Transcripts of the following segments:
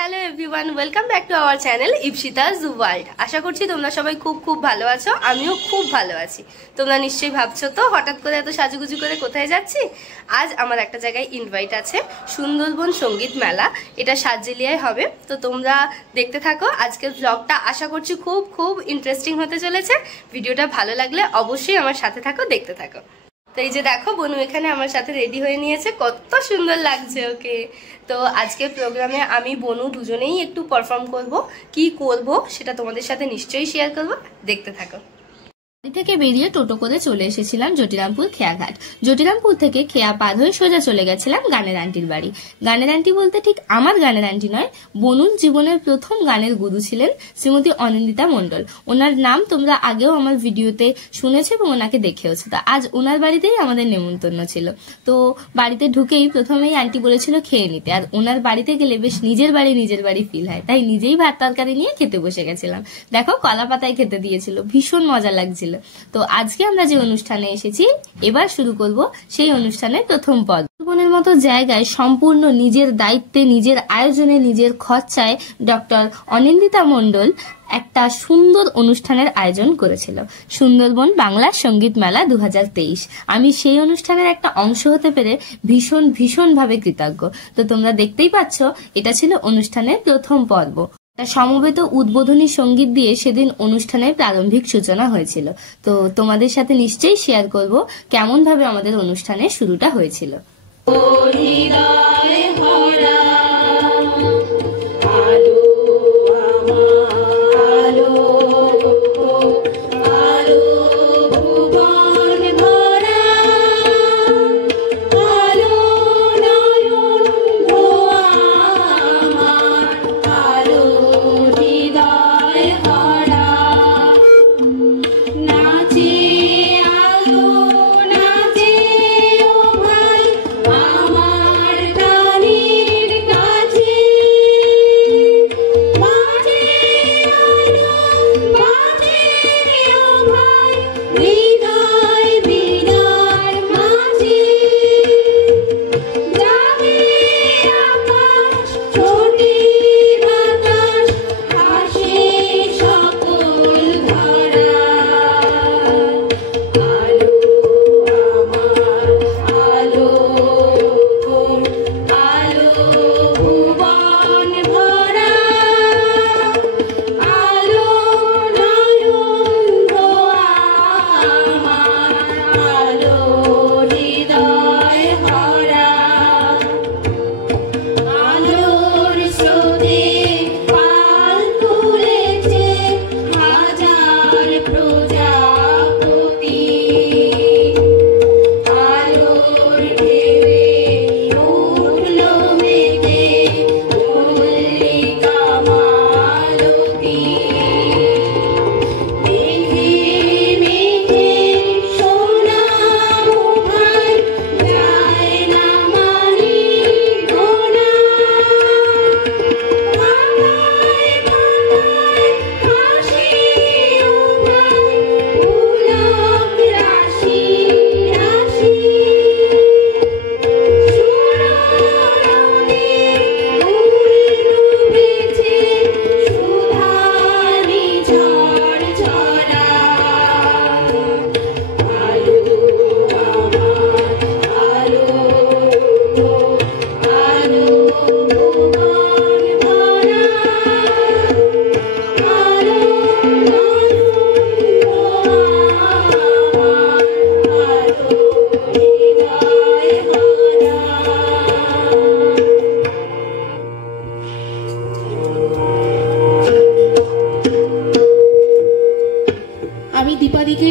Hello everyone, welcome back to our channel Ipsita's world. আশা করছি তোমরা সবাই খুব ভালো আছো। আমিও খুব ভালো আছি। তোমরা নিশ্চয়ই ভাবছো তো হঠাৎ করে এত সাজুগুজু করে কোথায় যাচ্ছি। আজ আমার একটা জায়গায় ইনভাইট আছে, সুন্দরবন সঙ্গীত মেলা। এটা সাতজেলিয়ায় হবে। তো তোমরা দেখতে থাকো আজকের ব্লগটা। আশা করছি খুব ইন্টারেস্টিং হতে চলেছে। ভিডিওটা ভালো লাগলে অবশ্যই আমার সাথে থাকো, দেখতে থাকো। তো এই যে দেখো, বনু এখানে আমার সাথে রেডি হয়ে নিয়েছে, কত সুন্দর লাগছে ওকে। তো আজকের প্রোগ্রামে আমি বনু দুজনেই একটু পারফর্ম করব। কি করব সেটা তোমাদের সাথে নিশ্চয়ই শেয়ার করব, দেখতে থাকো। বাড়ি থেকে বেরিয়ে টোটো করে চলে এসেছিলাম জটিরামপুর খেয়াঘাট। জটিরামপুর থেকে খেয়া পার হয়ে সোজা চলে গেছিলাম গানের আন্টির বাড়ি। গানের আন্টি বলতে ঠিক আমার গানের আন্টি নয়, বনুর জীবনের প্রথম গানের গুরু ছিলেন শ্রীমতী অনিন্দিতা মণ্ডল। ওনার নাম তোমরা আগেও আমার ভিডিওতে শুনেছো এবং ওনাকে দেখেওছো। তা আজ ওনার বাড়িতেই আমাদের নেমন্তন্ন ছিল। তো বাড়িতে ঢুকেই প্রথমেই আন্টি বলেছিল খেয়ে নিতে, আর ওনার বাড়িতে গেলে বেশ নিজের বাড়ি ফিল হয়, তাই নিজেই ভাত তরকারি নিয়ে খেতে বসে গেছিলাম। দেখো কলা পাতায় খেতে দিয়েছিল, ভীষণ মজা লাগছিল। তো আজকে আমরা যে অনুষ্ঠানে এসেছি, এবার শুরু করব সেই অনুষ্ঠানের প্রথম পর্ব। সুন্দরবনের মতো জায়গায় সম্পূর্ণ নিজের দায়িত্বে, নিজের আয়োজনে, নিজের খরচায় ডক্টর অনিন্দিতা মণ্ডল একটা সুন্দর অনুষ্ঠানের আয়োজন করেছিল, সুন্দরবন বাংলা সঙ্গীত মেলা 2023। আমি সেই অনুষ্ঠানের একটা অংশ হতে পেরে ভীষণ ভাবে কৃতজ্ঞ। তো তোমরা দেখতেই পাচ্ছ, এটা ছিল অনুষ্ঠানের প্রথম পর্ব। সমবেত উদ্বোধনী সঙ্গীত দিয়ে সেদিন অনুষ্ঠানের প্রারম্ভিক সূচনা হয়েছিল। তো তোমাদের সাথে নিশ্চয়ই শেয়ার করব কেমন ভাবে আমাদের অনুষ্ঠানের শুরুটা হয়েছিল।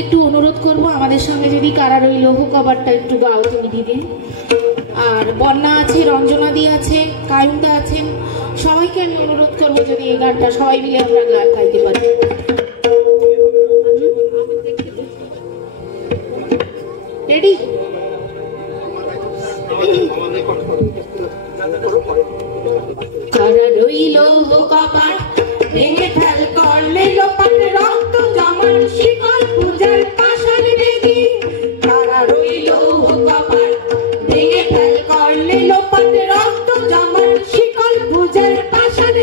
একটু অনুরোধ করব, আমাদের সঙ্গে যদি কারা রইল কভারটা একটু গাও তুমি দিদি। আর বন্যা আছে, রঞ্জনা দি আছে, কায়ুন্দা আছেন, সবাইকে আমি অনুরোধ করবো যদি এই গানটা সবাই মিলে আমরা গান গাইতে পারি। রেডি? কারা রইল কভার ভেঙে ফেল করলে লোপাট, রক্ত জমার শিকল পূজার পাশান বেদি। কারা রইল কভার ভেঙে ফেল করলে লোপাট, রক্ত জমার শিকল পূজার পাশান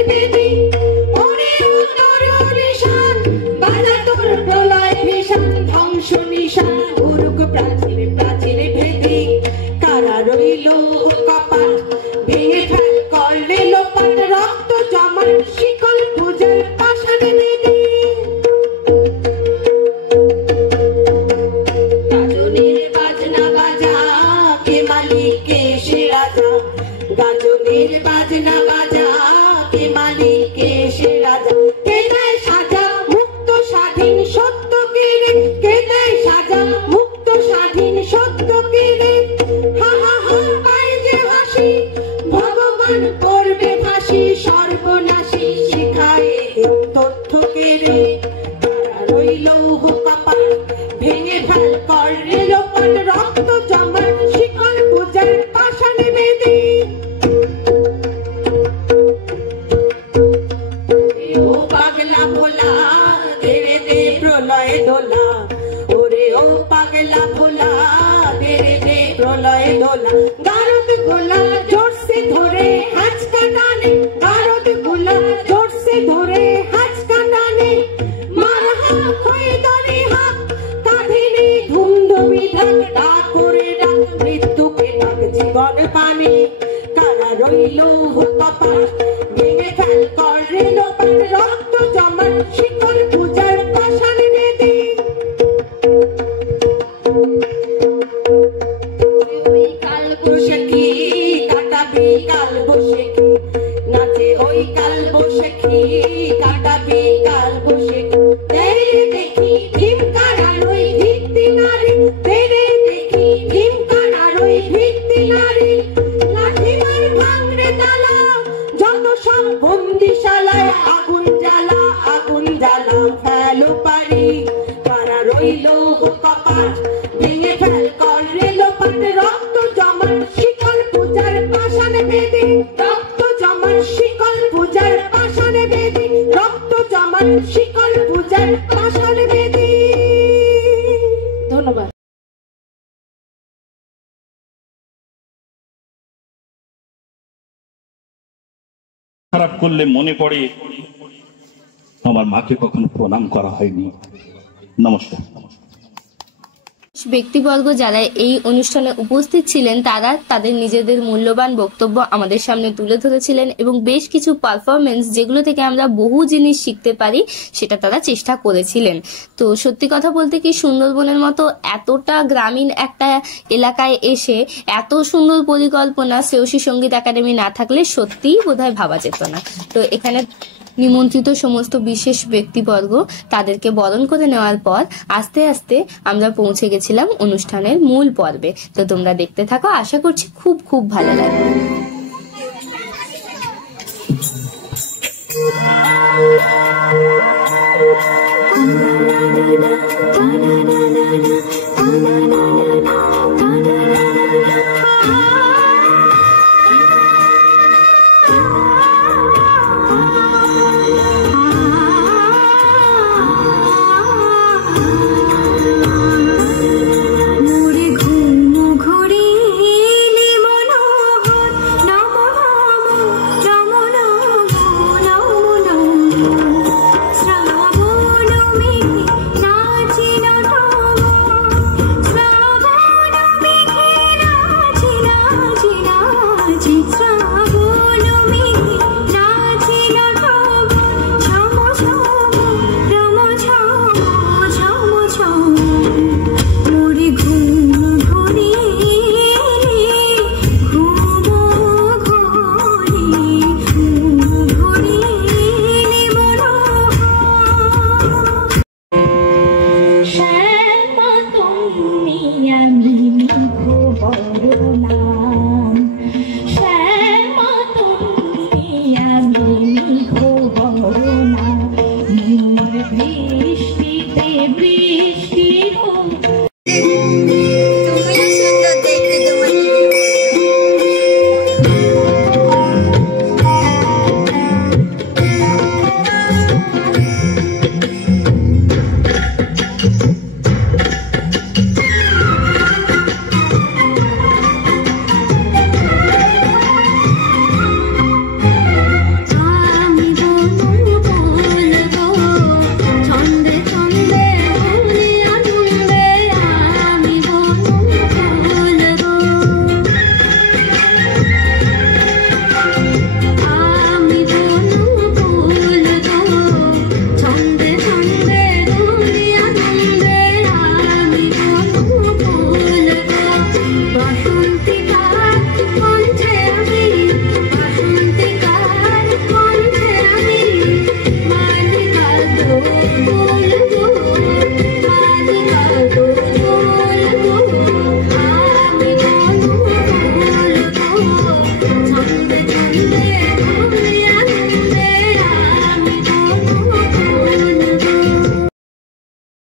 ওই কাল বসেছি কাটাবি কাল বসে দেখি ভীমকার ওই ভিত্তি নারী দেখি ভীমকার ওই ভিত্তি নারী লাঠিমার ভাঙরে তালা যত সব বন্দিশালায় আগুন জ্বালা ফেলো পারি কারা রইল কপাট ভেঙে ফেল কর রেলোপাট রক্ত জমার শিকল পূজার পাষাণে বেঁধে রক্ত জমার শিকল পূজার পাষাণে বেঁধে রক্ত জমার শিকল পূজার পাষাণে বেঁধে। ধন্যবাদ। খারাপ করলে মনে পড়ে আমার মাকে কখনো প্রণাম করা হয়নি। নমস্কার। ব্যক্তিবর্গ যারা এই অনুষ্ঠানে উপস্থিত ছিলেন তারা তাদের নিজেদের মূল্যবান বক্তব্য আমাদের সামনে তুলে ধরেছিলেন এবং বেশ কিছু পারফরমেন্স যেগুলো থেকে আমরা বহু জিনিস শিখতে পারি সেটা তারা চেষ্টা করেছিলেন। তো সত্যি কথা বলতে কি সুন্দরবনের মতো এতটা গ্রামীণ একটা এলাকায় এসে এত সুন্দর পরিকল্পনা শ্রেয়সী সঙ্গীত একাডেমি না থাকলে সত্যিই বোধহয় ভাবা যেত না। তো এখানে নিমন্ত্রিত সমস্ত বিশেষ ব্যক্তিবর্গ তাদেরকে বরণ করে নেওয়ার পর আস্তে আস্তে আমরা পৌঁছে গেছিলাম অনুষ্ঠানের মূল পর্বে। তো তোমরা দেখতে থাকো, আশা করছি খুব খুব ভালো লাগবে।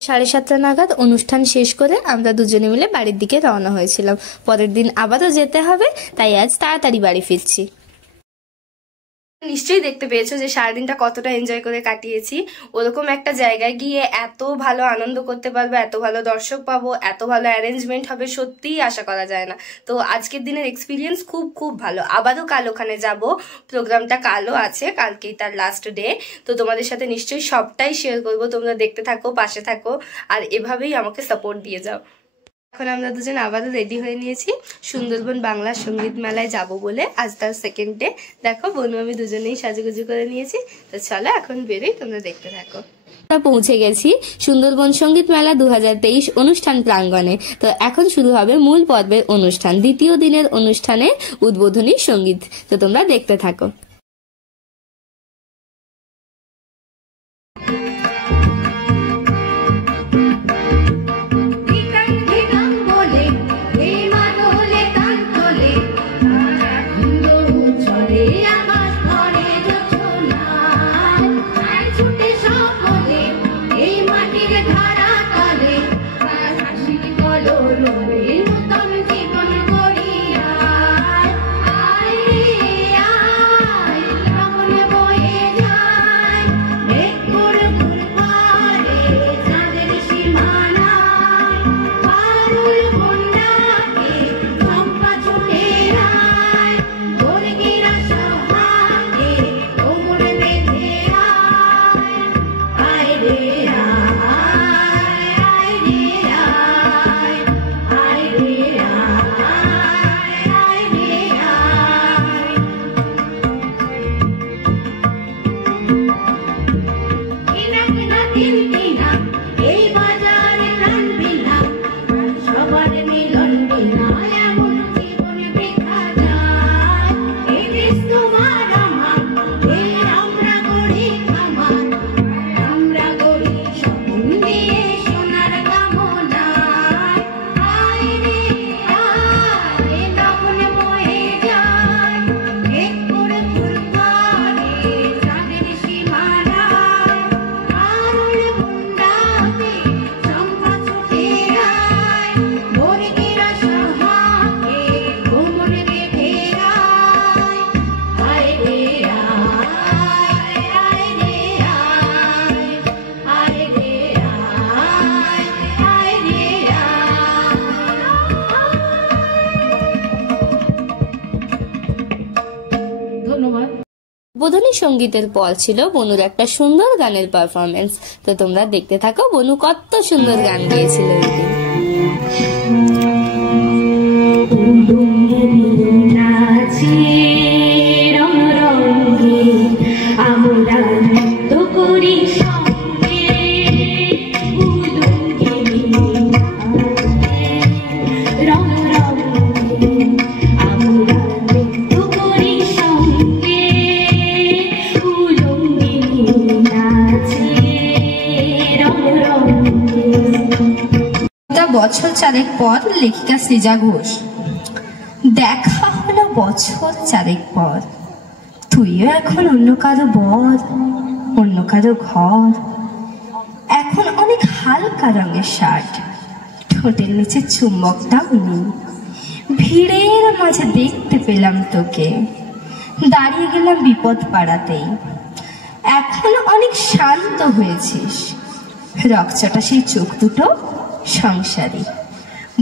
সাড়ে 7টা নাগাদ অনুষ্ঠান শেষ করে আমরা দুজনে মিলে বাড়ির দিকে রওনা হয়েছিলাম। পরের দিন আবারও যেতে হবে, তাই আজ তাড়াতাড়ি বাড়ি ফিরছি। নিশ্চয়ই দেখতে পেয়েছো যে সারাদিনটা কতটা এনজয় করে কাটিয়েছি। ওরকম একটা জায়গায় গিয়ে এত ভালো আনন্দ করতে পারবো, এত ভালো দর্শক পাবো, এত ভালো অ্যারেঞ্জমেন্ট হবে, সত্যিই আশা করা যায় না। তো আজকের দিনের এক্সপিরিয়েন্স খুব খুব ভালো। আবারও কাল ওখানে যাব, প্রোগ্রামটা কালও আছে, কালকেই তার লাস্ট ডে। তো তোমাদের সাথে নিশ্চয়ই সবটাই শেয়ার করবো, তোমরা দেখতে থাকো, পাশে থাকো, আর এভাবেই আমাকে সাপোর্ট দিয়ে যাও। এখন আমরা দুজন আবারও রেডি হয়ে নিয়েছি সুন্দরবন বাংলা সঙ্গীত মেলায় যাব বলে। আজ তার সেকেন্ড ডে। দেখো বোনু আমি দুজনেই সাজুগুজু করে নিয়েছি। তো চলো এখন বেরোই, তোমরা দেখতে থাকো। পৌঁছে গেছি সুন্দরবন সঙ্গীত মেলা 2023 অনুষ্ঠান প্রাঙ্গণে। তো এখন শুরু হবে মূল পর্বের অনুষ্ঠান, দ্বিতীয় দিনের অনুষ্ঠানে উদ্বোধনী সঙ্গীত। তো তোমরা দেখতে থাকো। উদ্বোধনী সঙ্গীতের পর ছিল বনুর একটা সুন্দর গানের পারফরমেন্স। তো তোমরা দেখতে থাকো বনু কত সুন্দর গান গেয়েছিল এই দিন। বছর 4 পর লেখিকা সৃজা ঘোষ। দেখা হলো বছর 4 পর, তুইও এখন অন্য কারো বর, অন্য কারো ঘর। এখন অনেক হালকা রঙের শার্ট, ঠোঁটের নিচে চুম্বকটাও নেই। ভিড়ের মাঝে দেখতে পেলাম তোকে, দাঁড়িয়ে গেলাম বিপদ পাড়াতেই। এখন অনেক শান্ত হয়েছিস, রকচটা সেই চোখ দুটো সংসারী।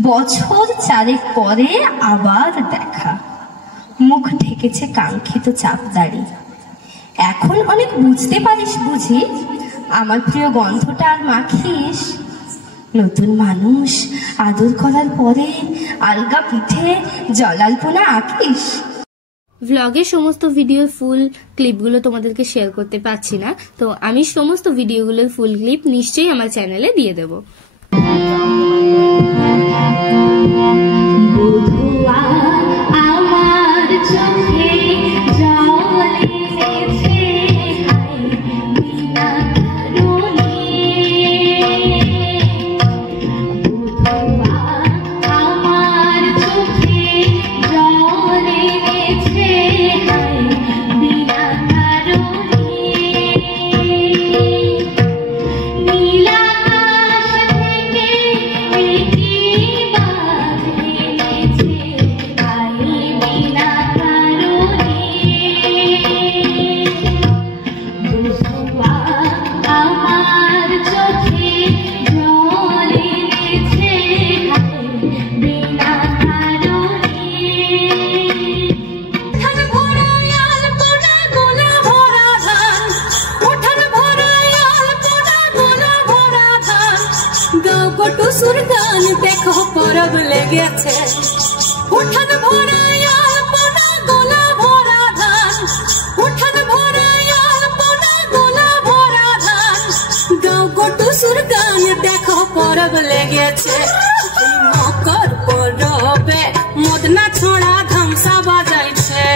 বছর 4 পরে আবার দেখা, মুখ ঢেকেছে কাঙ্ক্ষিত চাপদাড়ি। এখন অনেক বুঝতে পারিস বুঝি, আমার প্রিয় গন্ধটা আর মাখিস। নতুন মানুষ আদর করার পরে আলগা পিঠে জলাল্পনা আঁকিস। ভ্লগের সমস্ত ভিডিওর ফুল ক্লিপগুলো তোমাদেরকে শেয়ার করতে পারছি না, তো আমি সমস্ত ভিডিওগুলোর ফুল ক্লিপ নিশ্চয়ই আমার চ্যানেলে দিয়ে দেবো। আমার চোখে জল এসেছে, বিনা কারণে আমার চোখে জল এসেছে, বিনা কারণে নীলা টুসুর গান দেখো পরব লেগেছে, উঠান ভরায়াল পোনা গোলা ভরা ধান, উঠান ভরায়াল পোনা গোলা ভরা ধান। গাও গো টুসুর গান দেখো পরব লেগেছে, মকর পরবে মদনা ছোড়া ধামসা বাজাইছে।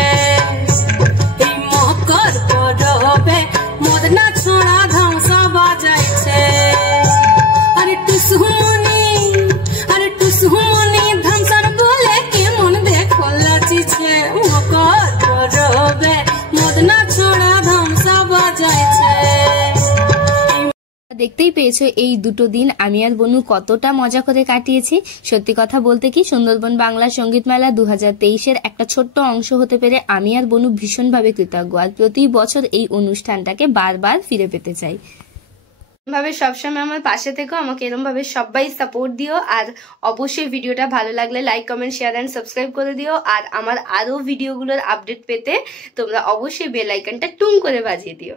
এই মকর পরবে মদনা ছোড়া ধামসা বাজাইছে। আরে টুসুমনি ধামসার বলে কেমন দেখো লাচিছে, মকর পরবে মদনা ছোড়া ধামসা বাজাইছে। দেখতেই পেয়েছো এই দুটো দিন আমি আর বনু কতটা মজা করে কাটিয়েছি। সত্যি কথা বলতে কি, সুন্দরবন বাংলা সঙ্গীত মেলা 2023-এর একটা ছোট্ট অংশ হতে পেরে আমি আর বনু ভীষণভাবে কৃতজ্ঞ, আর প্রতি বছর এই অনুষ্ঠানটাকে বারবার ফিরে পেতে চাই। ভাবে সবসময় আমার পাশে থেকো, আমাকে এরকম ভাবে সবাই সাপোর্ট দিও। আর অবশ্যই ভিডিওটা ভালো লাগলে like comment share and subscribe করে দিও। আর আমার আরো ভিডিওগুলোর আপডেট পেতে তোমরা অবশ্যই বেল আইকনটা টুং করে বাজিয়ে দিও।